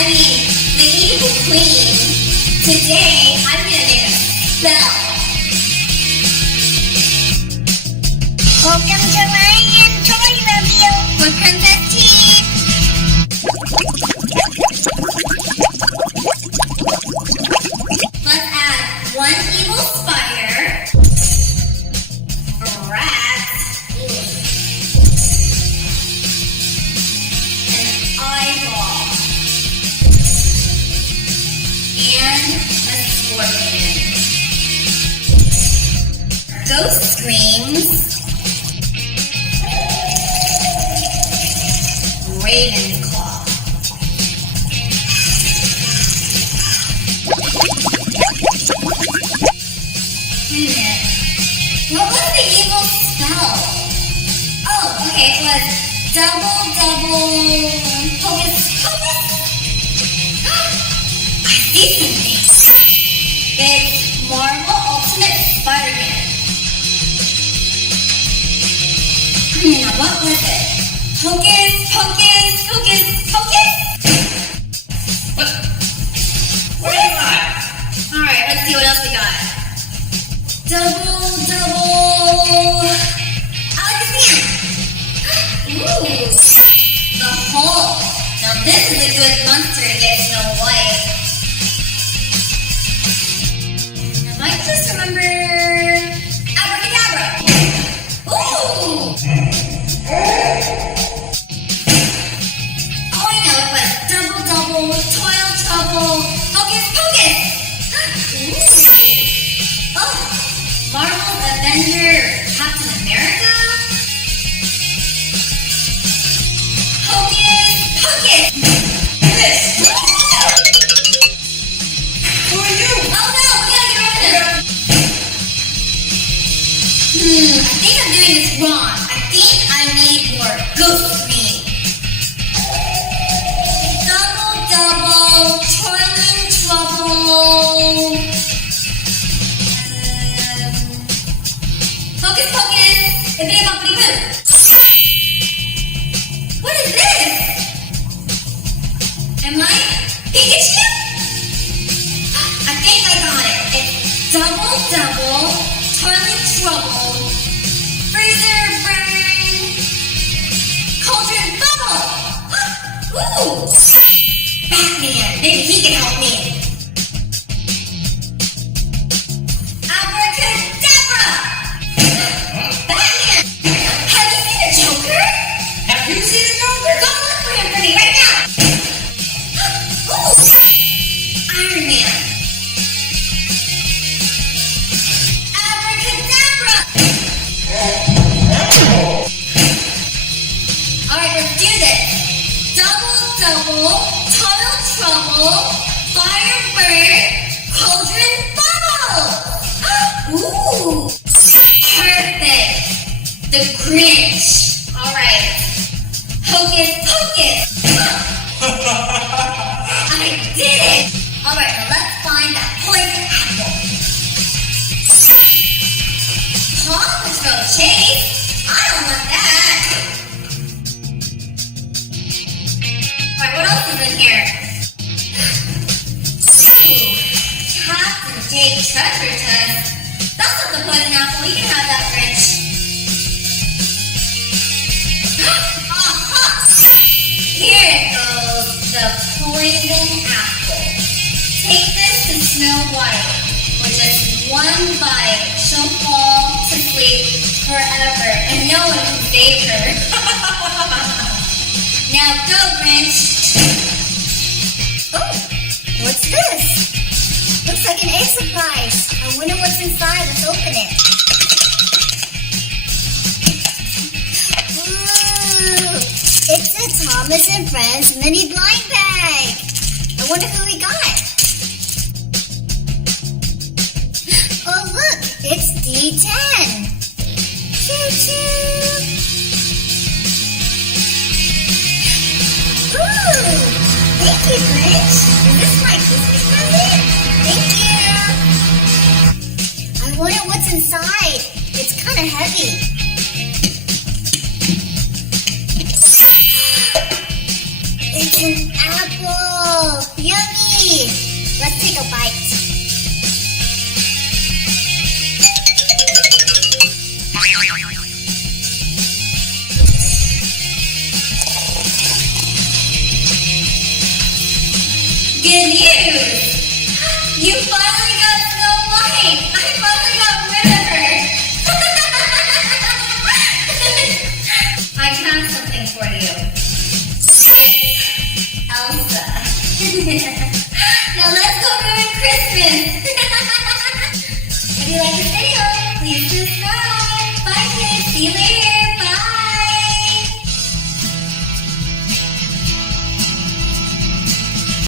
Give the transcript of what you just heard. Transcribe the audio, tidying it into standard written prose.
I mean, the evil queen. Today, I'm gonna make a spell. Welcome to Ryan Toy Review With Princess Teeth. Let's add one evil spider, a rat, an eyeball, and a scorpion. Ghost screams, Ravenclaw. What was the evil spell? Oh, okay, it was double hocus pocus. I see something. It's Marvel Ultimate Spider-Man. Now what was it? Hocus pocus hocus pocus. What do you got? Alright, let's see what else we got. Double Alakazam. Ooh, the Hulk. Now this is a good monster to get Snow White. Now I just remember Abracadabra. Ooh. Oh, I know it was double toil trouble hocus pocus. Ooh. Oh. Marvel Avenger Captain America? Hocus Pocus! This! Who are you? Oh no, we gotta get rid of him! I think I'm doing this wrong. I think I need more ghost scream. Double, toiling trouble. Hocus Pocus! Bibbidi Bobbidi Boo! What is this? Am I Pikachu? I think I got it. It's double, toiling trouble, freezer burn, cauldron bubble. Ooh! Batman! Maybe he can help me. Abracadabra! Batman! Have you seen the Joker? Have you seen the Joker? Go look for him for me right now! Ooh! Iron Man! Abracadabra! Alright, let's do this. Double, toil trouble, fire burn, cauldron bubble! Ooh! Perfect! The Grinch! Alright. Hocus Pocus! I did it! Alright, now let's find that poison apple. Paw Patrol Chase? I don't want that! Alright, what else is in here? Ooh, Captain Jake Treasure Chest. That's not the poison apple. You can have that, Grinch. Aha! Here it goes. The poison apple. Take this to Snow White. With just one bite, she'll fall to sleep forever, and no one can save her. Now go, Grinch. Oh, what's this? Looks like an egg surprise. I wonder what's inside. Let's open it. Ooh, it's a Thomas and Friends mini blind bag. I wonder who we got. Oh, look, it's D10. Choo-choo. Ooh, thank you, Grinch. Is this my Christmas present? Thank you. I wonder what's inside. It's kind of heavy. It's It's an apple. Yummy. Let's take a bite. Good news! You finally got Snow White! I finally got rid of her! I have something for you. It's Elsa. Now let's go ruin Christmas!